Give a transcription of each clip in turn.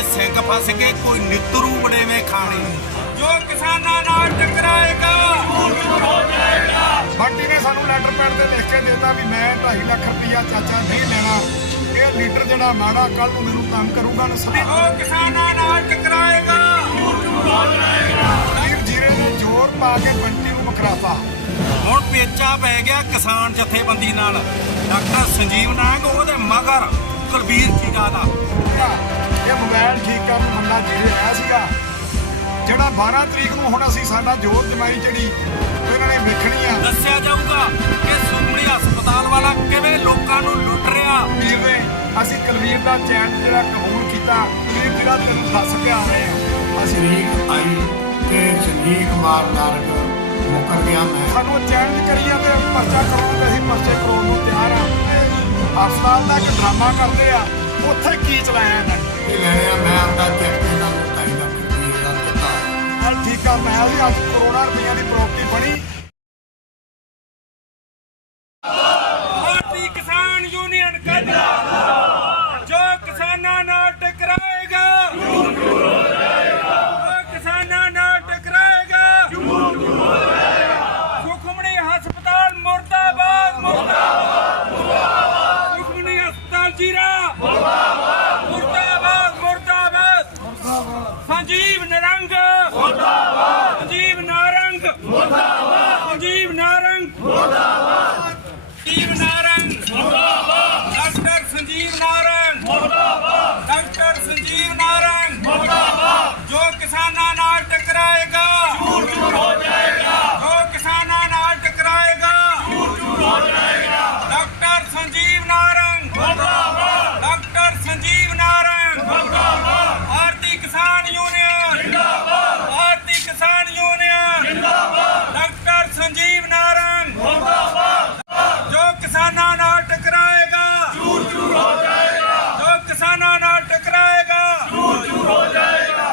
ਦੇ ਸਿੰਘ ਫਸ ਕੇ ਕੋਈ ਨਿੱਤਰੂ ਬੜੇਵੇਂ ਖਾਣੀ। ਜੋ ਕਿਸਾਨਾਂ ਨਾਲ ਟਕਰਾਏਗਾ ਬੰਟੀ ਨੇ ਸਾਨੂੰ ਲੈਟਰ ਪੈਡ ਤੇ ਲਿਖ ਕੇ ਦਿੱਤਾ ਵੀ ਮੈਂ 2.5 ਲੱਖ ਰੁਪਈਆ ਚਾਚਾ ਨਹੀਂ ਲੈਣਾ। ਇਹ ਲੀਡਰ ਜਿਹੜਾ ਮਾੜਾ ਕੱਲ ਨੂੰ ਮੈਨੂੰ ਤੰਗ ਕਰੂਗਾ ਨਾ ਸਭ ਜੋ ਕਿਸਾਨਾਂ ਨਾਲ ਟਕਰਾਏਗਾ ਵੀਰ ਜੀਰੇ ਨੇ ਜ਼ੋਰ ਪਾ ਕੇ ਬੰਟੀ ਨੂੰ ਮਕਰਾਤਾ। ਹੁਣ ਪੇਚਾ ਪੈ ਗਿਆ ਕਿਸਾਨ ਜਥੇਬੰਦੀ ਨਾਲ। ਡਾਕਟਰ ਸੰਜੀਵ ਨਾਗ ਉਹਦੇ ਮਗਰ ਕੁਲਬੀਰ ਜੀਰਾ ਦਾ ਇਹ ਮੋਬਾਈਲ ਠੀਕ ਕਰਨ ਮੁੰਡਾ ਜੀਰੇ ਆਇਆ ਸੀਗਾ। ਜਿਹੜਾ 12 ਤਰੀਕ ਨੂੰ ਹੁਣ ਅਸੀਂ ਸਾਡਾ ਜੋਰ ਜਮਾਈ ਜਿਹੜੀ ਇਹਨਾਂ ਨੇ ਵੇਖਣੀ ਆ। ਦੱਸਿਆ ਜਾਊਗਾ ਕਿ ਸੁਖਮਣੀ ਹਸਪਤਾਲ ਵਾਲਾ ਕਿਵੇਂ ਲੋਕਾਂ ਨੂੰ ਲੁੱਟ ਰਿਹਾ। ਵੀਰ ਨੇ ਅਸੀਂ ਕੁਲਵੀਰ ਦਾ ਚੈਨ ਜਿਹੜਾ ਕਬੂਲ ਕੀਤਾ ਵੀਰ ਜਿਹੜਾ ਤੈਨੂੰ ਦੱਸ ਕੇ ਆ ਰਹੇ ਆ। ਅਸੀਂ ਤਰੀਕ ਆਈ ਤੇ ਸੰਜੀਵ ਕੁਮਾਰ ਨਾਰਕ ਮੁਕਰ ਗਿਆ ਮੈਂ। ਸਾਨੂੰ ਚੈਲੰਜ ਕਰੀਏ ਤੇ ਪਰਚਾ ਕਰਾਉਣ ਤੇ ਅਸੀਂ ਪਰਚੇ ਕਰਾਉਣ ਨੂੰ ਤਿਆਰ ਆ। ਹਸਪਤਾਲ ਦਾ ਇੱਕ ਡਰਾਮਾ ਕਰਦੇ ਆ। ਉੱਥੇ ਕੀ ਚਲਾਇਆ ਇਹਨਾਂ ਨੇ? ਇਹ ਲੈਣੇ ਆ ਮੈਂ ਆਪਦਾ ਚੈੱਕ ਇਹਨਾਂ ਨੂੰ 2.5 ਦਾ ਦਿੱਤਾ ਠੀਕ ਆ ਮੈਂ ਵੀ ਅੱਜ ਕਰੋੜਾਂ ਰੁਪਈਆ ਦੀ ਪ੍ਰਾਪਰਟੀ ਬਣੀ ਭਾਰਤੀ ਕਿਸਾਨ ਯੂਨੀਅਨ ਕਹਿੰਦਾ ਜੋ ਕਿਸਾਨਾਂ ਨਾਲ ਟਕਰਾਏਗਾ ਜੋ ਕਿਸਾਨਾਂ ਨਾਲ ਟਕਰਾਏਗਾ ਸੁਖਮਣੀ ਹਸਪਤਾਲ ਮੁਰਦਾਬਾਦ ਮੁਰਦਾਬਾਦ ਸੁਖਮਣੀ ਹਸਪਤਾਲ ਜੀਰਾ ਮੁਰਦਾਬਾਦ ਮੁਰਦਾਬਾਦ ਮੁਰਦਾਬਾਦ ਸੰਜੀਵ ਨਰੰਗ ਮੁਰਦਾਬਾਦ ਸੰਜੀਵ ਨਾਰੰਗ ਮੁਰਦਾਬਾਦ ਸੰਜੀਵ ਨਾਰੰਗ ਸੰਜੀਵ ਨਾਰੰਗ ਮੁਰਦਾਬਾਦ ਡਾਕਟਰ ਸੰਜੀਵ ਨਾਰੰਗ ਮੁਰਦਾਬਾਦ ਡਾਕਟਰ ਸੰਜੀਵ ਨਾਰੰਗ ਮੁਰਦਾਬਾਦ ਜੋ ਕਿਸਾਨਾਂ ਨਾਲ ਟਕਰਾਏਗਾ ਝੂਠ ਝੂਠ ਹੋ ਜਾਏਗਾ ਜੋ ਕਿਸਾਨਾਂ ਨਾਲ ਟਕਰਾਏਗਾ ਝੂਠ ਝੂਠ ਹੋ ਜਾਏਗਾ ਡਾਕਟਰ ਸੰਜੀਵ ਨਾਰੰਗ ਮੁਰਦਾਬਾਦ ਡਾਕਟਰ ਸੰਜੀਵ ਨਾਰੰਗ ਮੁਰਦਾਬਾਦ ਭਾਰਤੀ ਕਿਸਾਨ ਯੂਨੀਅਨ ਜਿੰਦਾਬਾਦ ਭਾਰਤੀ ਕਿਸਾਨ ਯੂਨੀਅਨ ਜਿੰਦਾਬਾਦ ਡਾਕਟਰ ਸੰਜੀਵ ਨਾਰੰਗ ਜੋ ਕਿਸਾਨਾਂ ਨਾਲ ਟਕਰਾਏਗਾ ਝੂਠ ਝੂਠ ਹੋ ਜਾਏਗਾ ਜੋ ਕਿਸਾਨਾਂ ਨਾਲ ਟਕਰਾਏਗਾ ਝੂਠ ਝੂਠ ਹੋ ਜਾਏਗਾ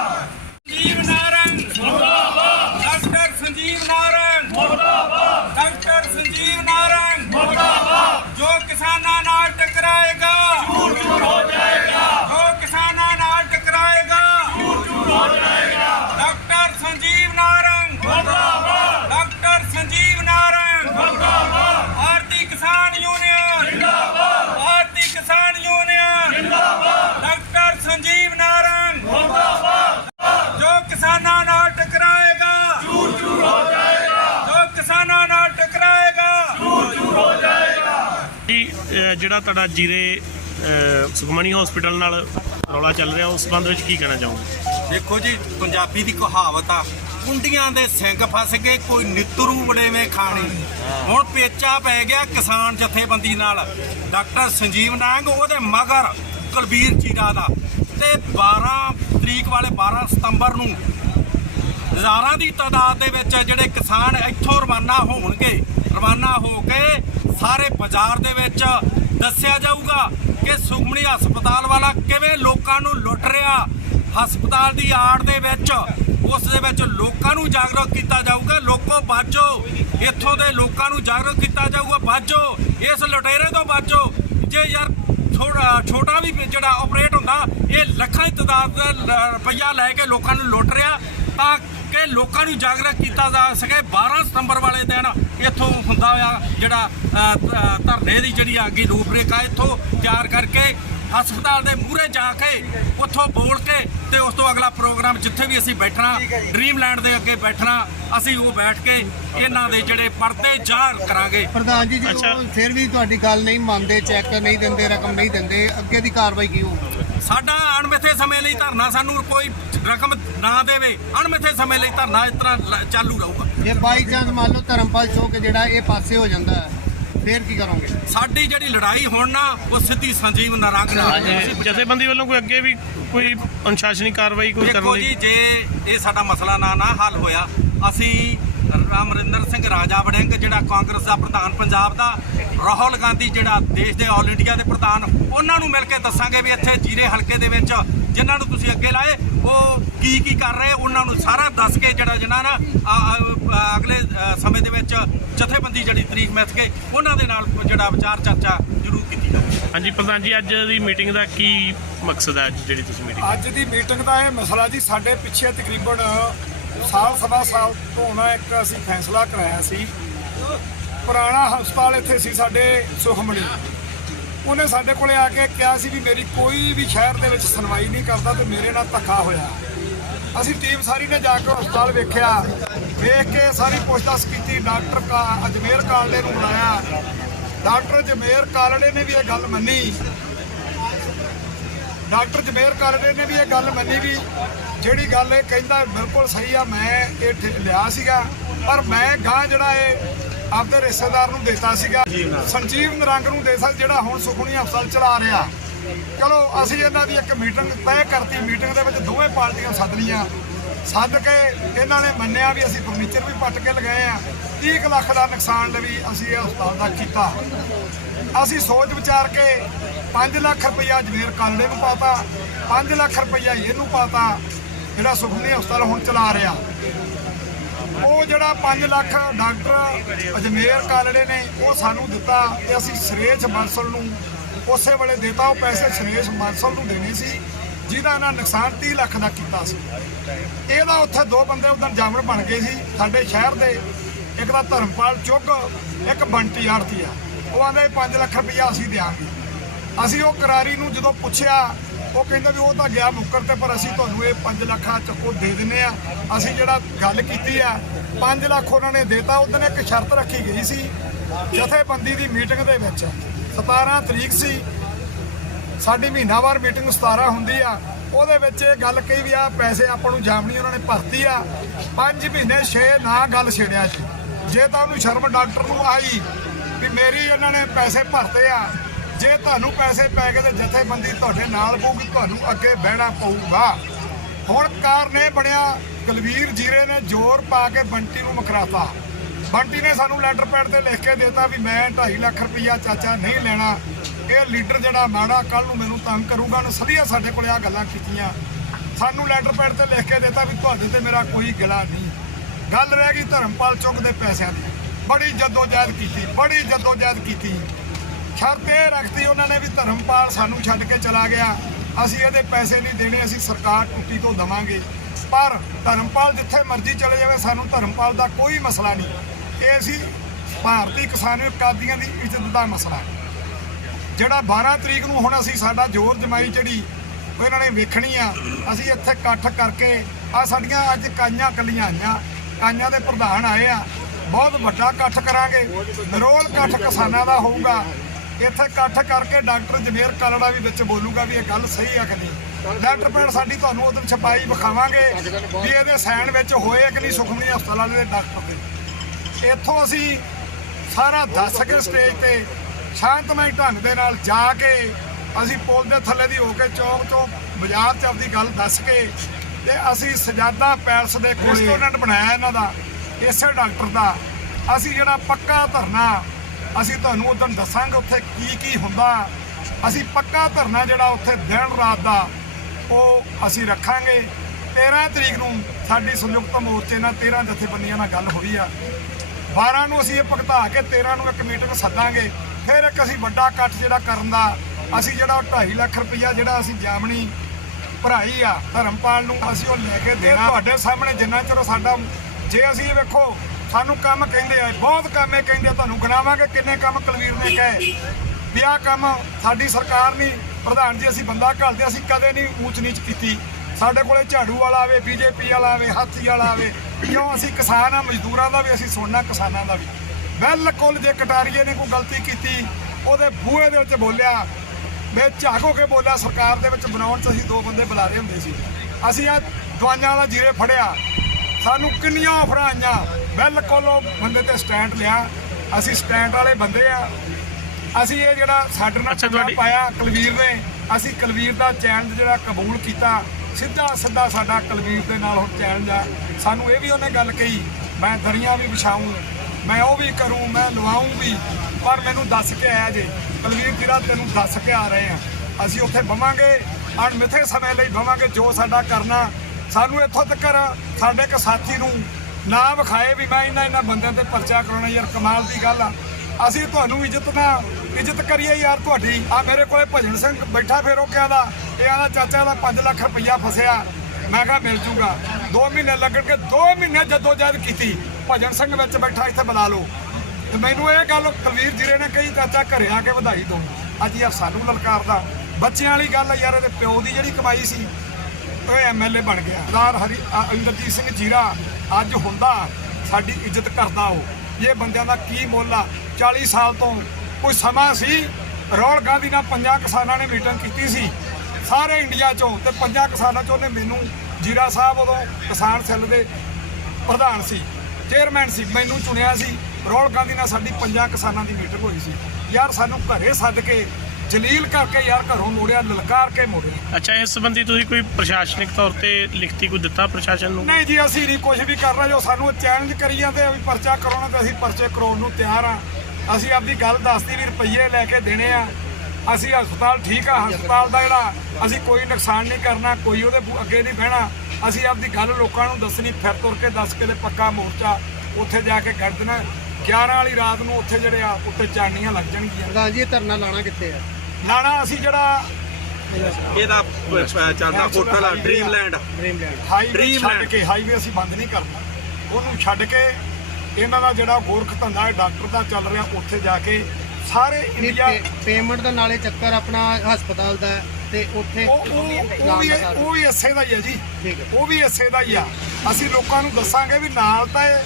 ਸੰਜੀਵ ਨਾਰੰਗ ਮੁਰਦਾਬਾਦ ਡਾਕਟਰ ਸੰਜੀਵ ਨਾਰੰਗ ਮੁਰਦਾਬਾਦ ਡਾਕਟਰ ਸੰਜੀਵ ਨਾਰੰਗ ਮੁਰਦਾਬਾਦ ਜੋ ਕਿਸਾਨਾਂ ਨਾਲ ਟਕਰਾਏਗਾ ਝੂਠ ਝੂਠ ਹੋ ਜਾਏਗਾ ਜੋ ਕਿਸਾਨਾਂ ਨਾਲ ਟਕਰਾਏਗਾ ਝੂਠ ਝੂਠ ਹੋ ਜਾਏਗਾ ਡਾਕਟਰ ਸੰਜੀਵ ਨਾਰੰਗ ਮੁਰਦਾਬਾਦ ਡਾਕਟਰ ਸੰਜੀਵ ਨਾਰੰਗ ਮੁਰਦਾਬਾਦ ਭਾਰਤੀ ਕਿਸਾਨ ਯੂਨੀਅਨ ਜਿੰਦਾਬਾਦ ਭਾਰਤੀ ਕਿਸਾਨ ਯੂਨੀਅਨ ਜਿੰਦਾਬਾਦ ਡਾਕਟਰ ਸੰਜੀਵ ਨਾਰੰਗ ਮੁਰਦਾਬਾਦ ਜੋ ਕਿਸਾਨਾਂ ਨਾਲ ਟਕਰਾਏਗਾ ਝੂਠ ਝੂਠ ਹੋ ਜਾਏਗਾ ਜੋ ਕਿਸਾਨਾਂ ਨਾਲ ਟਕਰਾਏਗਾ ਝੂਠ ਝੂਠ ਹੋ ਜਾਏਗਾ ਜੀ ਅਹ ਜਿਹੜਾ ਤੁਹਾਡਾ ਜੀਰੇ ਸੁਖਮਣੀ ਹਸਪੀਟਲ ਨਾਲ ਰੌਲਾ ਚੱਲ ਰਿਹਾ, ਉਸ ਸੰਬੰਧ ਵਿੱਚ ਕੀ ਕਹਿਣਾ ਚਾਹੋਗੇ? ਦੇਖੋ ਜੀ, ਪੰਜਾਬੀ ਦੀ ਕਹਾਵਤ ਆ, ਕੁੰਡੀਆਂ ਦੇ ਸਿੰਘ ਫਸ ਗਏ, ਕੋਈ ਨਿੱਤਰੂ ਬੜੇਵੇਂ ਖਾਣੀ। ਹੁਣ ਪੇਚਾ ਪੈ ਗਿਆ ਕਿਸਾਨ ਜਥੇਬੰਦੀ ਨਾਲ। ਡਾਕਟਰ ਸੰਜੀਵ ਨਾਂਗ, ਉਹਦੇ ਮਗਰ ਕੁਲਬੀਰ ਜੀਰਾ ਦਾ। ਤੇ 12 ਤਰੀਕ ਵਾਲੇ 12 ਸਤੰਬਰ ਨੂੰ ਹਜ਼ਾਰਾਂ ਦੀ ਤਾਦਾਦ ਦੇ ਵਿੱਚ ਜਿਹੜੇ ਕਿਸਾਨ ਇੱਥੋਂ ਰਵਾਨਾ ਹੋਣਗੇ, ਰਵਾਨਾ ਹੋ ਕੇ ਸਾਰੇ ਬਾਜ਼ਾਰ ਦੇ ਵਿੱਚ ਦੱਸਿਆ ਜਾਊਗਾ ਕਿ ਸੁਖਮਣੀ ਹਸਪਤਾਲ ਵਾਲਾ ਕਿਵੇਂ ਲੋਕਾਂ ਨੂੰ ਲੁੱਟ ਰਿਹਾ। ਹਸਪਤਾਲ ਦੀ ਆੜ ਦੇ ਵਿੱਚ, ਉਸ ਦੇ ਵਿੱਚ ਲੋਕਾਂ ਨੂੰ ਜਾਗਰੂਕ ਕੀਤਾ ਜਾਊਗਾ। ਲੋਕੋ, ਬਾਜੋ, ਇੱਥੋਂ ਦੇ ਲੋਕਾਂ ਨੂੰ ਜਾਗਰੂਕ ਕੀਤਾ ਜਾਊਗਾ। ਬਾਜੋ, ਇਸ ਲੁਟੇਰੇ ਤੋਂ ਬਾਜੋ, ਜੇ ਯਾਰ ਥੋੜਾ ਛੋਟਾ ਵੀ ਜਿਹੜਾ ਆਪਰੇਟ ਹੁੰਦਾ, ਇਹ ਲੱਖਾਂ ਦੀ ਤਾਦਾਦ ਦਾ ਰੁਪਈਆ ਲੈ ਕੇ ਲੋਕਾਂ ਨੂੰ ਲੁੱਟ ਰਿਹਾ, ਤਾਂ ਕਿ ਲੋਕਾਂ ਨੂੰ ਜਾਗਰੂਕ ਕੀਤਾ ਜਾ ਸਕੇ। 12 ਸਤੰਬਰ ਵਾਲੇ ਦਿਨ ਇੱਥੋਂ ਹੁੰਦਾ ਆ ਜਿਹੜਾ ਧਰਨੇ ਦੀ ਜਿਹੜੀ ਆਗੀ ਰੂਪਰੇਖਾ ਇੱਥੋਂ ਤਿਆਰ ਕਰਕੇ ਹਸਪਤਾਲ ਦੇ ਮੂਹਰੇ ਜਾ ਕੇ ਉੱਥੋਂ ਬੋਲ ਕੇ ਤੇ ਉਸ ਤੋਂ ਅਗਲਾ ਪ੍ਰੋਗਰਾਮ ਜਿੱਥੇ ਵੀ ਅਸੀਂ ਬੈਠਣਾ ਡ੍ਰੀਮਲੈਂਡ ਦੇ ਅੱਗੇ ਬੈਠਣਾ ਅਸੀਂ ਉਹ ਬੈਠ ਕੇ ਇਹਨਾਂ ਦੇ ਜਿਹੜੇ ਪਰਦੇ ਜ਼ਾਹਰ ਕਰਾਂਗੇ। ਪ੍ਰਧਾਨ ਜੀ। ਜਦੋਂ ਫਿਰ ਵੀ ਤੁਹਾਡੀ ਗੱਲ ਨਹੀਂ ਮੰਨਦੇ ਚੈੱਕ ਨਹੀਂ ਦਿੰਦੇ ਰਕਮ ਨਹੀਂ ਦਿੰਦੇ ਅੱਗੇ ਦੀ ਕਾਰਵਾਈ ਕੀ ਹੋਊਗੀ? ਸਾਡਾ ਅਣਮਿੱਥੇ ਸਮੇਂ ਲਈ ਧਰਨਾ ਸਾਨੂੰ ਕੋਈ ਰਕਮ ਨਾ ਦੇਵੇ। ਅਣਮਿੱਥੇ ਸਮੇਂ ਲਈ ਧਰਨਾ ਇਸ ਤਰ੍ਹਾਂ ਚਾਲੂ ਰਹੂਗਾ। ਜੇ ਬਾਈ ਚਾਂਸ ਮੰਨ ਲਓ ਧਰਮਪਾਲ ਚੌਕ ਜਿਹੜਾ ਇਹ ਪਾਸੇ ਹੋ ਜਾਂਦਾ ਹੈ, ਫਿਰ ਕੀ ਕਰੋਗੇ? ਸਾਡੀ ਜਿਹੜੀ ਲੜਾਈ ਹੁਣ ਨਾ ਉਹ ਸਿੱਧੀ ਸੰਜੀਵ ਨਰੰਗ ਨਾਲ ਜਥੇਬੰਦੀ ਵੱਲੋਂ ਕੋਈ ਅੱਗੇ ਵੀ ਕੋਈ ਅਨੁਸ਼ਾਸਨੀ ਕਾਰਵਾਈ ਕੋਈ ਕਰਨ ਦੇਖੋ ਲਈ ਜੀ ਜੇ ਇਹ ਸਾਡਾ ਮਸਲਾ ਨਾ ਨਾ ਹੱਲ ਹੋਇਆ ਅਸੀਂ ਅਮਰਿੰਦਰ ਸਿੰਘ ਰਾਜਾ ਵੜਿੰਗ ਜਿਹੜਾ ਕਾਂਗਰਸ ਦਾ ਪ੍ਰਧਾਨ ਪੰਜਾਬ ਦਾ ਰਾਹੁਲ ਗਾਂਧੀ ਜਿਹੜਾ ਦੇਸ਼ ਦੇ ਆਲ ਇੰਡੀਆ ਦੇ ਪ੍ਰਧਾਨ ਦੱਸਾਂਗੇ ਵੀ ਇੱਥੇ ਜੀਰੇ ਹਲਕੇ ਦੇ ਵਿੱਚ ਜਿਨ੍ਹਾਂ ਨੂੰ ਤੁਸੀਂ ਅੱਗੇ ਲਾਏ ਉਹ ਕੀ ਕੀ ਕਰ ਰਹੇ ਉਹਨਾਂ ਨੂੰ ਸਾਰਾ ਦੱਸ ਕੇ ਜਿਹੜਾ ਜਿਹਨਾਂ ਨਾ ਅਗਲੇ ਸਮੇਂ ਦੇ ਵਿੱਚ ਜਥੇਬੰਦੀ ਜਿਹੜੀ ਤਰੀਕ ਮਿੱਥ ਕੇ ਉਹਨਾਂ ਦੇ ਨਾਲ ਜਿਹੜਾ ਵਿਚਾਰ ਚਰਚਾ ਜ਼ਰੂਰ ਕੀਤੀ ਜਾਵੇ। ਹਾਂਜੀ ਪ੍ਰਧਾਨ ਜੀ ਅੱਜ ਦੀ ਮੀਟਿੰਗ ਦਾ ਕੀ ਮਕਸਦ ਹੈ ਅੱਜ ਜਿਹੜੀ ਤੁਸੀਂ ਮੀਟਿੰਗ ਅੱਜ ਦੀ ਮੀਟਿੰਗ ਦਾ ਇਹ ਮਸਲਾ ਜੀ ਸਾਡੇ ਪਿੱਛੇ ਤਕਰੀਬਨ ਸਾਲ ਸਵਾ ਸਾਲ ਤੋਂ ਨਾ ਇੱਕ ਅਸੀਂ ਫੈਸਲਾ ਕਰਾਇਆ ਸੀ। ਪੁਰਾਣਾ ਹਸਪਤਾਲ ਇੱਥੇ ਸੀ ਸਾਡੇ ਸੁਖਮਣੀ ਉਹਨੇ ਸਾਡੇ ਕੋਲੇ ਆ ਕੇ ਕਿਹਾ ਸੀ ਵੀ ਮੇਰੀ ਕੋਈ ਵੀ ਸ਼ਹਿਰ ਦੇ ਵਿੱਚ ਸੁਣਵਾਈ ਨਹੀਂ ਕਰਦਾ ਤੇ ਮੇਰੇ ਨਾਲ ਧੱਕਾ ਹੋਇਆ। ਅਸੀਂ ਟੀਮ ਸਾਰੀ ਨੇ ਜਾ ਕੇ ਹਸਪਤਾਲ ਵੇਖਿਆ। ਵੇਖ ਕੇ ਸਾਰੀ ਪੁੱਛਤਾਛ ਕੀਤੀ, ਡਾਕਟਰ ਕਾ, ਅਜਮੇਰ ਕਾਲੜੇ ਨੂੰ ਬੁਲਾਇਆ। ਡਾਕਟਰ ਜਮੇਰ ਕਾਲੜੇ ਨੇ ਵੀ ਇਹ ਗੱਲ ਮੰਨੀ। ਡਾਕਟਰ ਜਮੇਰ ਕਾਲੜੇ ਨੇ ਵੀ ਇਹ ਗੱਲ ਮੰਨੀ ਵੀ ਜਿਹੜੀ ਗੱਲ ਇਹ ਕਹਿੰਦਾ ਬਿਲਕੁਲ ਸਹੀ ਆ, ਮੈਂ ਇਹ ਠ- ਲਿਆ ਸੀਗਾ। ਪਰ ਮੈਂ ਗਾਂ ਜਿਹੜਾ ਇਹ ਆਪਦੇ ਰਿਸ਼ਤੇਦਾਰ ਨੂੰ ਦਿੱਤਾ ਸੀਗਾ। ਸੰਜੀਵ ਨਰੰਗ ਨੂੰ ਦੇਸਾ ਜਿਹੜਾ ਹੁਣ ਸੁਖਣੀ ਹਸਪਤਾਲ ਚਲਾ ਰਿਹਾ। ਚਲੋ ਅਸੀਂ ਇਹਨਾਂ ਦੀ ਇੱਕ ਮੀਟਿੰਗ ਤੈਅ ਕਰਤੀ। ਮੀਟਿੰਗ ਦੇ ਵਿੱਚ ਦੋਵੇਂ ਪਾਰਟੀਆਂ ਸੱਦ ਲੀਆਂ ਸੱਦ ਕੇ ਇਹਨਾਂ ਨੇ ਮੰਨਿਆ ਵੀ ਅਸੀਂ ਫਰਨੀਚਰ ਵੀ ਪੱਟ ਕੇ ਲਗਾਏ ਆ। 30 ਕੁ ਲੱਖ ਦਾ ਨੁਕਸਾਨ ਵੀ ਅਸੀਂ ਇਹ ਹਸਪਤਾਲ ਦਾ ਕੀਤਾ। ਅਸੀਂ ਸੋਚ ਵਿਚਾਰ ਕੇ 5 ਲੱਖ ਰੁਪਈਆ ਜਵੇਰ ਕਾਲੜੇ ਨੂੰ ਪਾਤਾ। 5 ਲੱਖ ਰੁਪਈਆ ਇਹਨੂੰ ਪਾਤਾ। ਜਿਹੜਾ ਸੁਖਮਨੀ ਹਸਪਤਾਲ ਹੁਣ ਚਲਾ ਰਿਹਾ। ਉਹ ਜਿਹੜਾ 5 ਲੱਖ ਡਾਕਟਰ ਅਜਮੇਰ ਕਾਲੜੇ ਨੇ, ਉਹ ਸਾਨੂੰ ਦਿੱਤਾ ਤੇ ਅਸੀਂ ਸੁਰੇਸ਼ ਬਾਂਸਲ ਨੂੰ ਉਸੇ ਵੇਲੇ ਦਿੱਤਾ। ਉਹ ਪੈਸੇ ਸੁਰੇਸ਼ ਬਾਂਸਲ ਨੂੰ ਦੇਣੇ ਸੀ, ਜਿਹਦਾ ਇਹਨਾਂ ਨੁਕਸਾਨ 30 ਲੱਖ ਦਾ ਕੀਤਾ ਸੀ। ਇਹਦਾ ਉੱਥੇ ਦੋ ਬੰਦੇ ਉਦੋਂ ਜਾਮਣ ਬਣ ਗਏ ਸੀ, ਸਾਡੇ ਸ਼ਹਿਰ ਦੇ। ਇੱਕ ਦਾ ਧਰਮਪਾਲ ਚੁੱਗ, ਇੱਕ ਬੰਟੀ ਆੜਤੀ ਆ ਉਹ ਆਂਦੇ 5 ਲੱਖ ਰੁਪਈਆ ਅਸੀਂ ਦਿਆਂਗੇ। ਅਸੀਂ ਉਹ ਕਰਾਰੀ ਨੂੰ ਜਦੋਂ ਪੁੱਛਿਆ ਉਹ ਕਹਿੰਦਾ ਵੀ ਉਹ ਤਾਂ ਗਿਆ ਮੁੱਕਰ ਤੇ, ਪਰ ਅਸੀਂ ਤੁਹਾਨੂੰ ਇਹ 5 ਲੱਖਾਂ ਚੱਕੋ ਦੇ ਦਿੰਨੇ ਆ। ਅਸੀਂ ਜਿਹੜਾ ਗੱਲ ਕੀਤੀ ਆ 5 ਲੱਖ ਉਹਨਾਂ ਨੇ ਦੇਤਾ ਉਦੋਂ ਇੱਕ ਸ਼ਰਤ ਰੱਖੀ ਗਈ ਸੀ, ਜਥੇਬੰਦੀ ਦੀ ਮੀਟਿੰਗ ਦੇ ਵਿੱਚ। 17 ਤਰੀਕ ਸੀ, ਸਾਡੀ ਮਹੀਨਾਵਾਰ ਮੀਟਿੰਗ 17 ਹੁੰਦੀ ਆ। ਉਹਦੇ ਵਿੱਚ ਇਹ ਗੱਲ ਕਹੀ ਵੀ ਆ, ਪੈਸੇ ਆਪਾਂ ਨੂੰ ਜਾਮਣੀ ਉਹਨਾਂ ਨੇ ਭਰਤੀ ਆ। 5 ਮਹੀਨੇ 6 ਨਾ ਗੱਲ ਛੇੜਿਆ ਸੀ ਜੇ ਤਾਂ ਉਹਨੂੰ ਸ਼ਰਮ ਡਾਕਟਰ ਨੂੰ ਆਈ ਵੀ ਮੇਰੀ ਇਹਨਾਂ ਨੇ ਪੈਸੇ ਭਰਤੇ ਆ ਜੇ ਤੁਹਾਨੂੰ ਪੈਸੇ ਪੈ ਗਏ ਤੇ ਜਥੇਬੰਦੀ ਤੁਹਾਡੇ ਨਾਲ ਪਊਗੀ, ਤੁਹਾਨੂੰ ਅੱਗੇ ਬਹਿਣਾ ਪਊਗਾ। ਹੁਣ ਕਾਰਨ ਇਹ ਬਣਿਆ? ਕੁਲਵੀਰ ਜੀਰੇ ਨੇ ਜ਼ੋਰ ਪਾ ਕੇ ਬੰਟੀ ਨੂੰ ਮਕਰਾਤਾ ਬੰਟੀ ਨੇ ਸਾਨੂੰ ਲੈਟਰ ਪੈਡ ਤੇ ਲਿਖ ਕੇ ਦਿੱਤਾ ਵੀ ਮੈਂ 2.5 ਲੱਖ ਰੁਪਈਆ ਚਾਚਾ ਨਹੀਂ ਲੈਣਾ। ਇਹ ਲੀਡਰ ਜਿਹੜਾ ਮਾੜਾ ਕੱਲ ਨੂੰ ਮੈਨੂੰ ਤੰਗ ਕਰੂਗਾ, ਉਹਨੂੰ ਸਦੀਆਂ ਸਾਡੇ ਕੋਲੇ ਆ ਗੱਲਾਂ ਕੀਤੀਆਂ। ਸਾਨੂੰ ਲੈਟਰ ਪੈਡ ਤੇ ਲਿਖ ਕੇ ਦਿੱਤਾ ਵੀ ਤੁਹਾਡੇ ਤੇ ਮੇਰਾ ਕੋਈ ਗਿਲਾ ਨਹੀਂ। ਗੱਲ ਰਹਿ ਗਈ ਧਰਮਪਾਲ ਚੁੱਕ ਦੇ ਪੈਸਿਆਂ ਦੀ। ਬੜੀ ਜਦੋਜਹਿਦ ਕੀਤੀ, ਬੜੀ ਜਦੋਜਹਿਦ ਕੀਤੀ। ਸ਼ਰਤ ਇਹ ਰੱਖਤੀ ਉਹਨਾਂ ਨੇ ਵੀ ਧਰਮਪਾਲ ਸਾਨੂੰ ਛੱਡ ਕੇ ਚਲਾ ਗਿਆ। ਅਸੀਂ ਇਹਦੇ ਪੈਸੇ ਨਹੀਂ ਦੇਣੇ, ਅਸੀਂ ਸਰਕਾਰ ਟੁੱਟੀ ਤੋਂ ਦਵਾਂਗੇ। ਪਰ ਧਰਮਪਾਲ ਜਿੱਥੇ ਮਰਜ਼ੀ ਚਲੇ ਜਾਵੇ, ਸਾਨੂੰ ਧਰਮਪਾਲ ਦਾ ਕੋਈ ਮਸਲਾ ਨਹੀਂ। ਇਹ ਅਸੀਂ ਭਾਰਤੀ ਕਿਸਾਨ ਕਾਦੀਆਂ ਦੀ ਇੱਜ਼ਤ ਦਾ ਮਸਲਾ ਹੈ। ਜਿਹੜਾ 12 ਤਰੀਕ ਨੂੰ ਹੁਣ ਅਸੀਂ ਸਾਡਾ ਜੋਰ ਜਮਾਈ ਜਿਹੜੀ ਇਹਨਾਂ ਨੇ ਵੇਖਣੀ ਆ। ਅਸੀਂ ਇੱਥੇ ਇਕੱਠ ਕਰਕੇ ਆ ਸਾਡੀਆਂ ਅੱਜ ਕਾਈਆਂ ਕੱਲੀਆਂ ਆਈਆਂ। ਕਾਈਆਂ ਦੇ ਪ੍ਰਧਾਨ ਆਏ ਆ। ਬਹੁਤ ਵੱਡਾ ਇਕੱਠ ਕਰਾਂਗੇ। ਨਰੋਲ ਇਕੱਠ ਕਿਸਾਨਾਂ ਦਾ ਹੋਊਗਾ। ਇੱਥੇ ਇਕੱਠ ਕਰਕੇ ਡਾਕਟਰ ਜਮੇਰ ਕਾਲੜਾ ਵੀ ਵਿੱਚ ਬੋਲੂਗਾ ਵੀ ਇਹ ਗੱਲ ਸਹੀ ਆ ਕਿ ਨਹੀਂ। ਡਾਕਟਰ ਪੈਣ ਸਾਡੀ ਤੁਹਾਨੂੰ ਉਦੋਂ ਛਪਾਈ ਵਿਖਾਵਾਂਗੇ ਵੀ ਇਹਦੇ ਸਾਈਨ ਵਿੱਚ ਹੋਏ ਕਿ ਨਹੀਂ ਸੁਖਮਨੀ ਹਸਪਤਾਲ ਵਾਲੇ ਦੇ ਡਾਕਟਰ ਦੇ। ਇੱਥੋਂ ਅਸੀਂ ਸਾਰਾ ਦੱਸ ਕੇ ਸਟੇਜ ਤੇ ਸ਼ਾਂਤਮਈ ਢੰਗ ਦੇ ਨਾਲ ਜਾ ਕੇ ਅਸੀਂ ਪੁਲ ਦੇ ਥੱਲੇ ਦੀ ਹੋ ਕੇ ਚੌਕ ਤੋਂ ਬਾਜ਼ਾਰ 'ਚ ਆਪਦੀ ਗੱਲ ਦੱਸ ਕੇ ਤੇ ਅਸੀਂ ਸਜਾਦਾ ਪੈਲਸ ਦੇ ਕੋਲ ਰੈਸਟੋਰੈਂਟ ਬਣਾਇਆ ਇਹਨਾਂ ਦਾ ਇਸੇ ਡਾਕਟਰ ਦਾ। ਅਸੀਂ ਜਿਹੜਾ ਪੱਕਾ ਧਰਨਾ ਅਸੀਂ ਤੁਹਾਨੂੰ ਉਦੋਂ ਦੱਸਾਂਗੇ ਉੱਥੇ ਕੀ ਕੀ ਹੁੰਦਾ। ਅਸੀਂ ਪੱਕਾ ਧਰਨਾ ਜਿਹੜਾ ਉੱਥੇ ਦਿਨ ਰਾਤ ਦਾ ਉਹ ਅਸੀਂ ਰੱਖਾਂਗੇ। 13 ਤਰੀਕ ਨੂੰ ਸਾਡੀ ਸੰਯੁਕਤ ਮੋਰਚੇ ਨਾਲ 13 ਜਥੇਬੰਦੀਆਂ ਨਾਲ ਗੱਲ ਹੋਈ ਆ। 12 ਨੂੰ ਅਸੀਂ ਇਹ ਭੁਗਤਾ ਕੇ 13 ਨੂੰ ਇੱਕ ਮੀਟਿੰਗ ਸੱਦਾਂਗੇ। ਫਿਰ ਇੱਕ ਅਸੀਂ ਵੱਡਾ ਇਕੱਠ ਜਿਹੜਾ ਕਰਨ ਦਾ ਅਸੀਂ ਜਿਹੜਾ 2.5 ਲੱਖ ਰੁਪਈਆ ਜਿਹੜਾ ਅਸੀਂ ਜਾਮਣੀ ਭਰਾਈ ਆ ਧਰਮਪਾਲ ਨੂੰ ਅਸੀਂ ਉਹ ਲੈ ਕੇ ਦੇਣਾ ਤੁਹਾਡੇ ਸਾਹਮਣੇ ਜਿੰਨਾ ਚਿਰ ਸਾਡਾ ਜੇ ਅਸੀਂ ਵੇਖੋ ਸਾਨੂੰ ਕੰਮ ਕਹਿੰਦੇ ਆ, ਬਹੁਤ ਕੰਮ ਇਹ ਕਹਿੰਦੇ ਆ, ਤੁਹਾਨੂੰ ਗਿਣਾਵਾਂਗੇ ਕਿੰਨੇ ਕੰਮ ਕੁਲਵੀਰ ਨੇ ਕਹੇ। ਵੀ ਆਹ ਕੰਮ ਸਾਡੀ ਸਰਕਾਰ ਨਹੀਂ, ਪ੍ਰਧਾਨ ਜੀ, ਅਸੀਂ ਬੰਦਾ ਘੱਲਦੇ ਅਸੀਂ ਕਦੇ ਨਹੀਂ ਊਚ ਨੀਚ ਕੀਤੀ। ਸਾਡੇ ਕੋਲੇ ਝਾੜੂ ਵਾਲਾ ਆਵੇ, ਬੀਜੇਪੀ ਵਾਲਾ ਆਵੇ, ਹਾਥੀ ਵਾਲਾ ਆਵੇ, ਕਿਉਂ ਅਸੀਂ ਕਿਸਾਨ ਆ, ਮਜ਼ਦੂਰਾਂ ਦਾ ਵੀ, ਅਸੀਂ ਸੁਣਨਾ ਕਿਸਾਨਾਂ ਦਾ ਵੀ। ਬਿਲਕੁਲ ਜੇ ਕਟਾਰੀਏ ਨੇ ਕੋਈ ਗਲਤੀ ਕੀਤੀ, ਉਹਦੇ ਬੂਹੇ ਦੇ ਵਿੱਚ ਬੋਲਿਆ, ਮੈਂ ਝਾਕੋ ਕੇ ਬੋਲਿਆ, ਸਰਕਾਰ ਦੇ ਵਿੱਚ ਬਣਾਉਣ ਚ ਅਸੀਂ ਦੋ ਬੰਦੇ ਬੁਲਾਰੇ ਹੁੰਦੇ ਸੀ। ਅਸੀਂ ਆ ਦਵਾਈਆਂ ਵਾਲਾ ਜੀਰੇ ਫੜਿਆ ਸਾਨੂੰ ਕਿੰਨੀਆਂ ਆਫਰਾਂ ਆਈਆਂ? ਬਿਲਕੁਲ ਉਹ ਬੰਦੇ ਤੇ ਸਟੈਂਡ ਲਿਆ। ਅਸੀਂ ਸਟੈਂਡ ਵਾਲੇ ਬੰਦੇ ਆ। ਅਸੀਂ ਇਹ ਜਿਹੜਾ ਸਾਡੇ ਨਾਲ ਅੱਛਾ, ਤੁਹਾਡੀ- ਪਾਇਆ ਕੁਲਵੀਰ ਨੇ ਅਸੀਂ ਕੁਲਵੀਰ ਦਾ ਚੈਲੰਜ ਜਿਹੜਾ ਕਬੂਲ ਕੀਤਾ। ਸਿੱਧਾ ਸਿੱਧਾ ਸਾਡਾ ਕੁਲਵੀਰ ਦੇ ਨਾਲ ਹੁਣ ਚੈਲੰਜ ਆ। ਸਾਨੂੰ ਇਹ ਵੀ ਉਹਨੇ ਗੱਲ ਕਹੀ ਮੈਂ ਦਰੀਆਂ ਵੀ ਵਿਛਾਊਂ ਮੈਂ ਉਹ ਵੀ ਕਰੂੰ ਮੈਂ ਲਵਾਊਂ ਵੀ ਪਰ ਮੈਨੂੰ ਦੱਸ ਕੇ ਆਇਆ ਜੇ। ਕੁਲਵੀਰ ਜਿਹੜਾ ਤੈਨੂੰ ਦੱਸ ਕੇ ਆ ਰਹੇ ਆ ਅਸੀਂ ਉੱਥੇ ਬਵਾਂਗੇ ਅਣਮਿੱਥੇ ਸਮੇਂ ਲਈ ਬਵਾਂਗੇ ਜੋ ਸਾਡਾ ਕਰਨਾ ਸਾਨੂੰ ਇੱਥੋਂ ਤੱਕ ਸਾਡੇ ਇੱਕ ਸਾਥੀ ਨੂੰ ਨਾ ਵਿਖਾਏ ਵੀ ਮੈਂ ਇਹਨਾਂ ਇਹਨਾਂ ਬੰਦਿਆਂ ਤੇ ਪਰਚਾ ਕਰਾਉਣਾ ਯਾਰ, ਕਮਾਲ ਦੀ ਗੱਲ ਆ। ਅਸੀਂ ਤੁਹਾਨੂੰ ਇੱਜ਼ਤ ਨਾ ਇੱਜ਼ਤ ਕਰੀਏ ਯਾਰ ਤੁਹਾਡੀ। ਆ ਮੇਰੇ ਕੋਲੇ ਭਜਨ ਸਿੰਘ ਬੈਠਾ ਫਿਰ ਉਹ ਕਹਿੰਦਾ, ਇਹ ਆਂਦਾ ਚਾਚਾ ਦਾ 5 ਲੱਖ ਰੁਪਈਆ ਫਸਿਆ। ਮੈਂ ਕਿਹਾ, ਮਿਲ ਜੂਗਾ। 2 ਮਹੀਨੇ ਲੱਗਣਗੇ 2 ਮਹੀਨੇ ਜਦੋਂ ਜਦ ਕੀਤੀ, ਭਜਨ ਸਿੰਘ ਵਿੱਚ ਬੈਠਾ, ਇੱਥੇ ਬੁਲਾ ਲਓ। ਤੇ ਮੈਨੂੰ ਇਹ ਗੱਲ ਕੁਲਵੀਰ ਜੀਰੇ ਨੇ ਕਹੀ, ਚਾਚਾ, ਘਰੇ ਆ ਕੇ ਵਧਾਈ ਦੋ ਅੱਜ ਯਾਰ ਸਾਨੂੰ ਲਲਕਾਰਦਾ। ਬੱਚਿਆਂ ਵਾਲੀ ਗੱਲ ਆ ਯਾਰ, ਇਹਦੇ ਪਿਓ ਦੀ ਜਿਹੜੀ ਕਮਾਈ ਸੀ ਉਹ ਐਮਐਲਏ ਬਣ ਗਿਆ। ਸਰਦਾਰ ਹਰੀ, ਅ- ਇੰਦਰਜੀਤ ਸਿੰਘ ਜੀਰਾ ਅੱਜ ਹੁੰਦਾ ਸਾਡੀ ਇੱਜ਼ਤ ਕਰਦਾ ਉਹ। ਇਹ ਬੰਦਿਆਂ ਦਾ ਕੀ ਮੁੱਲ ਆ? 40 ਸਾਲ ਤੋਂ ਕੋਈ ਸਮਾਂ ਸੀ? ਰੌਲ ਗਾਂਧੀ ਨਾਲ ਪੰਜਾਂ ਕਿਸਾਨਾਂ ਨੇ ਮੀਟਿੰਗ ਕੀਤੀ ਸੀ। ਸਾਰੇ ਇੰਡੀਆ ਚੋਂ ਤੇ ਪੰਜਾਂ ਕਿਸਾਨਾਂ ਚੋਂ ਉਹਨੇ ਮੈਨੂੰ, ਜੀਰਾ ਸਾਹਿਬ ਉਦੋਂ ਕਿਸਾਨ ਸੈੱਲ ਦੇ ਪ੍ਰਧਾਨ ਸੀ, ਚੇਅਰਮੈਨ ਸੀ, ਮੈਨੂੰ ਚੁਣਿਆ ਸੀ। ਰੌਲ ਗਾਂਧੀ ਨਾਲ ਸਾਡੀ ਪੰਜਾਂ ਕਿਸਾਨਾਂ ਦੀ ਮੀਟਿੰਗ ਹੋਈ ਸੀ। ਯਾਰ ਸਾਨੂੰ ਘਰੇ ਸੱਦ ਕੇ ਜਲੀਲ ਕਰਕੇ ਯਾਰ ਘਰੋਂ ਮੋੜਿਆ ਲਲਕਾਰ ਕੇ ਮੋੜਿਆ। ਅੱਛਾ ਇਸ ਸੰਬੰਧੀ ਤੁਸੀਂ ਕੋਈ ਪ੍ਰਸ਼ਾਸਨਿਕ ਤੌਰ ਤੇ ਲਿਖਤੀ ਕੋਈ ਦਿੱਤਾ ਪ੍ਰਸ਼ਾਸਨ ਨੂੰ? ਨਹੀਂ ਜੀ ਅਸੀਂ ਨਹੀਂ ਕੁਝ ਵੀ ਕਰ ਰਹੇ ਜੋ ਸਾਨੂੰ ਚੈਲੰਜ ਕਰੀ ਜਾਂਦੇ ਆ ਵੀ ਪਰਚਾ ਕਰਾਉਣਾ ਤੇ ਅਸੀਂ ਪਰਚੇ ਕਰਾਉਣ ਨੂੰ ਤਿਆਰ ਆ। ਅਸੀਂ ਆਪਦੀ ਗੱਲ ਦੱਸਦੀ ਵੀ ਰੁਪਈਏ ਲੈ ਕੇ ਦੇਣੇ ਆ। ਅਸੀਂ ਹਸਪਤਾਲ ਠੀਕ ਆ ਹਸਪਤਾਲ ਦਾ ਜਿਹੜਾ ਅਸੀਂ ਕੋਈ ਨੁਕਸਾਨ ਨਹੀਂ ਕਰਨਾ ਕੋਈ ਉਹਦੇ ਅੱਗੇ ਨਹੀਂ ਬਹਿਣਾ। ਅਸੀਂ ਆਪਦੀ ਗੱਲ ਲੋਕਾਂ ਨੂੰ ਦੱਸਣੀ ਫਿਰ ਤੁਰ ਕੇ ਦੱਸ ਕੇ ਤੇ ਪੱਕਾ ਮੋਰਚਾ ਉੱਥੇ ਜਾ ਕੇ ਕਰ ਦੇਣਾ। 11 ਵਾਲੀ ਰਾਤ ਨੂੰ ਉੱਥੇ ਜਿਹੜੇ ਆ ਉੱਤੇ ਚਾਨੀਆਂ ਲੱਗ ਜਾਣਗੀਆਂ। ਪ੍ਰਧਾਨ ਜੀ ਇਹ ਧਰਨਾ ਲਾਣਾ ਕਿੱਥੇ ਆ? ਲਾਣਾ ਅਸੀਂ ਜਿਹੜਾ ਇਹਦਾ ਚੱਲਦਾ ਹੋਟਲ ਆ ਡ੍ਰੀਮਲੈਂਡ ਹਾਈਵੇ ਛੱਡ। ਕੇ ਹਾਈਵੇ ਅਸੀਂ ਬੰਦ ਨਹੀਂ ਕਰਨਾ। ਉਹਨੂੰ ਛੱਡ ਕੇ ਇਹਨਾਂ ਦਾ ਜਿਹੜਾ ਗੋਰਖ ਧੰਦਾ ਹੈ ਡਾਕਟਰ ਦਾ ਚੱਲ ਰਿਹਾ ਉੱਥੇ ਜਾ ਕੇ ਸਾਰੇ ਇੰਡੀਆ ਪੇਮੈਂਟ ਦਾ ਨਾਲੇ ਚੱਕਰ ਆਪਣਾ ਹਸਪਤਾਲ ਦਾ ਤੇ ਉੱਥੇ ਉਹ ਵੀ ਉਹ ਵੀ ਇਸੇ ਦਾ ਹੀ ਹੈ ਜੀ। ਉਹ ਵੀ ਇਸੇ ਦਾ ਹੀ ਆ। ਅਸੀਂ ਲੋਕਾਂ ਨੂੰ ਦੱਸਾਂਗੇ ਵੀ ਨਾਲ ਤਾਂ ਇਹ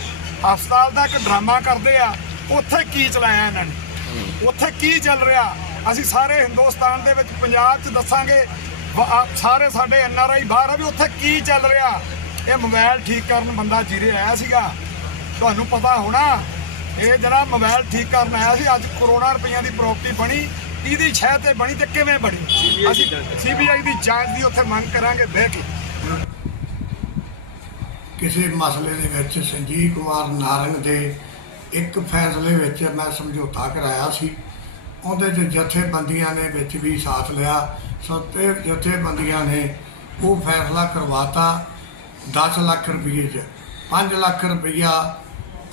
ਹਸਪਤਾਲ ਦਾ ਇੱਕ ਡਰਾਮਾ ਕਰਦੇ ਆ। ਉੱਥੇ ਕੀ ਚਲਾਇਆ ਇਹਨਾਂ ਨੇ? ਉੱਥੇ ਕੀ ਚੱਲ ਰਿਹਾ? ਅਸੀਂ ਸਾਰੇ ਹਿੰਦੁਸਤਾਨ ਦੇ ਵਿੱਚ ਪੰਜਾਬ 'ਚ ਦੱਸਾਂਗੇ ਸਾਰੇ ਸਾਡੇ ਐਨ ਆਰ ਆਈ ਬਾਹਰ ਆ ਵੀ ਉੱਥੇ ਕੀ ਚੱਲ ਰਿਹਾ। ਇਹ ਮੋਬਾਈਲ ਠੀਕ ਕਰਨ ਬੰਦਾ ਜੀਰੇ ਆਇਆ ਸੀਗਾ। ਤੁਹਾਨੂੰ ਪਤਾ ਹੋਣਾ ਇਹ ਜਿਹੜਾ ਮੋਬਾਈਲ ਠੀਕ ਕਰਨ ਆਇਆ ਸੀ। ਅੱਜ ਕਰੋੜਾਂ ਰੁਪਈਆਂ ਦੀ ਪ੍ਰਾਪਰਟੀ ਬਣੀ। ਇਹਦੀ ਛਹਿ ਤੇ ਬਣੀ ਤੇ ਕਿਵੇਂ ਬਣੀ? ਅਸੀਂ ਸੀਬੀਆਈ ਦੀ ਜਾਂਚ ਦੀ ਉੱਥੇ ਮੰਗ ਕਰਾਂਗੇ ਬਹਿ ਕੇ। ਕਿਸੇ ਮਸਲੇ ਦੇ ਵਿੱਚ ਸੰਜੀਵ ਕੁਮਾਰ ਨਾਰੰਗ ਦੇ ਇੱਕ ਫੈਸਲੇ ਵਿੱਚ ਮੈਂ ਸਮਝੌਤਾ ਕਰਾਇਆ ਸੀ। ਉਹਦੇ 'ਚ ਜਥੇਬੰਦੀਆਂ ਨੇ ਵਿੱਚ ਵੀ ਸਾਥ ਲਿਆ। ਸੱਤੇ ਜਥੇਬੰਦੀਆਂ ਨੇ ਉਹ ਫੈਸਲਾ ਕਰਵਾਤਾ 10 ਲੱਖ ਰੁਪਏ 'ਚ। 5 ਲੱਖ ਰੁਪਈਆ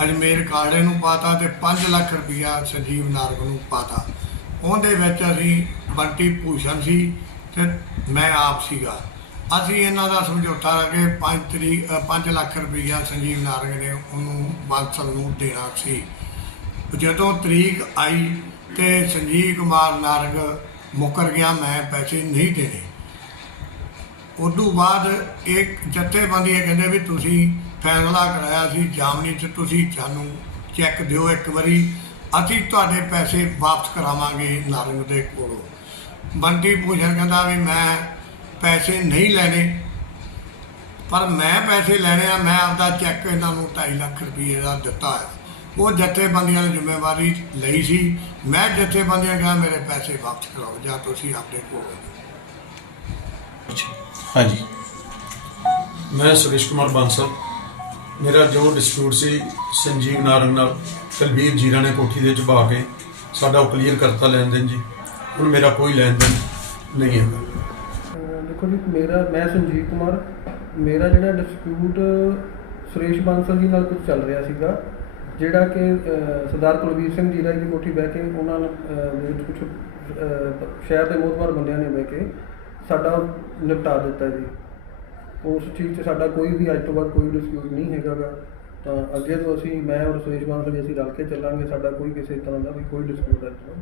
ਅਜਮੇਰ ਕਾਲੇ ਨੂੰ ਪਾਤਾ ਤੇ 5 ਲੱਖ ਰੁਪਈਆ ਸੰਜੀਵ ਨਾਰਗ ਨੂੰ ਪਾਤਾ। ਉਹਦੇ ਵਿੱਚ ਅਸੀਂ ਬੰਟੀ ਭੂਸ਼ਣ ਸੀ ਤੇ ਮੈਂ ਆਪ ਸੀਗਾ। ਅਸੀਂ ਇਹਨਾਂ ਦਾ ਸਮਝੌਤਾ ਕਰਕੇ 5 ਤਰੀਕ 5 ਲੱਖ ਰੁਪਈਆ ਸੰਜੀਵ ਨਾਰਗ ਨੇ ਉਹਨੂੰ ਬਾਂਸਲ ਨੂੰ ਦੇਣਾ ਸੀ। ਜਦੋਂ ਤਰੀਕ ਆਈ ਤੇ ਸੰਜੀਵ ਕੁਮਾਰ ਨਾਰਗ ਮੁਕਰ ਗਿਆ, ਮੈਂ ਪੈਸੇ ਨਹੀਂ ਦੇਣੇ। ਉਦੋਂ ਬਾਅਦ ਇੱਕ ਇਹ ਕਹਿੰਦੇ ਵੀ ਤੁਸੀਂ ਫੈਸਲਾ ਕਰਾਇਆ ਸੀ, ਜਾਮਨੀ ਚ ਤੁਸੀਂ ਸਾਨੂੰ ਚੈੱਕ ਦਿਓ ਇੱਕ ਵਾਰੀ। ਅਸੀਂ ਤੁਹਾਡੇ ਪੈਸੇ ਵਾਪਸ ਕਰਾਵਾਂਗੇ ਨਾਰੰਗ ਦੇ ਕੋਲੋਂ। ਬੰਟੀ ਭੂਸ਼ਣ ਕਹਿੰਦਾ ਵੀ ਮੈਂ ਪੈਸੇ ਨਹੀਂ ਲੈਣੇ। ਪਰ ਮੈਂ ਪੈਸੇ ਲੈਣੇ ਆ, ਮੈਂ ਆਪਦਾ ਚੈੱਕ ਇਹਨਾਂ ਨੂੰ 2.5 ਲੱਖ ਰੁਪਏ ਦਾ ਦਿੱਤਾ ਹੈ। ਉਹ ਜਥੇਬੰਦੀਆਂ ਨੇ ਜ਼ਿੰਮੇਵਾਰੀ ਲਈ ਸੀ। ਮੈਂ ਜਥੇਬੰਦੀਆਂ ਕਹਿੰਦਾ ਮੇਰੇ ਪੈਸੇ ਵਾਪਸ ਕਰਾਓ ਜਾਂ ਤੁਸੀਂ ਆਪਣੇ ਕੋਲ ਹਾਂਜੀ। ਮੈਂ ਸੁਰੇਸ਼ ਕੁਮਾਰ ਬਾਂਸਲ। ਮੇਰਾ ਜੋ ਡਿਸਪਿਊਟ ਸੀ ਸੰਜੀਵ ਨਾਰੰਗ ਨਾਲ ਕਲਬੀਰ ਜੀਰਾ ਨੇ ਕੋਠੀ ਦੇ ਚਬਾ ਕੇ ਸਾਡਾ ਉਹ ਕਲੀਅਰ ਕਰਤਾ ਲੈਣ ਦੇਣ ਜੀ। ਹੁਣ ਮੇਰਾ ਕੋਈ ਲੈਣ ਦੇਣ ਨਹੀਂ ਹੈਗਾ। ਅਹ ਦੇਖੋ ਜੀ ਮੇਰਾ ਮੈਂ ਸੰਜੀਵ ਕੁਮਾਰ। ਮੇਰਾ ਜਿਹੜਾ ਡਿਸਪਿਊਟ ਸੁਰੇਸ਼ ਬਾਂਸਲ ਜੀ ਨਾਲ ਕੁਝ ਚੱਲ ਰਿਹਾ ਸੀਗਾ ਜਿਹੜਾ ਕਿ ਸਰਦਾਰ ਕੁਲਵੀਰ ਸਿੰਘ ਜੀਰਾ ਜੀ ਦੀ ਕੋਠੀ ਬਹਿ ਕੇ ਉਹਨਾਂ ਨਾਲ ਅਹ, ਕੁਝ ਸ਼ਹਿਰ ਦੇ ਮੋਹਤਵਾਰ ਬੰਦਿਆਂ ਨੇ ਬਹਿ ਕੇ ਸਾਡਾ ਨਿਪਟਾ ਦਿੱਤਾ ਜੀ। ਉਸ ਚੀਜ਼ 'ਚ ਸਾਡਾ ਕੋਈ ਵੀ ਅੱਜ ਤੋਂ ਬਾਅਦ ਕੋਈ ਡਿਸਪਿਊਟ ਨਹੀਂ ਹੈਗਾਗਾ। ਤਾਂ ਅੱਗੇ ਤੋਂ ਅਸੀਂ ਮੈਂ ਔਰ ਸੁਰੇਸ਼ ਬਾਂਸਲ ਜੀ ਅਸੀਂ ਰਲ ਕੇ ਚੱਲਾਂਗੇ। ਸਾਡਾ ਕੋਈ ਕਿਸੇ ਤਰ੍ਹਾਂ ਦਾ ਵੀ ਕੋਈ ਡਿਸਪਿਊਟ ਅੱਜ ਤੋਂ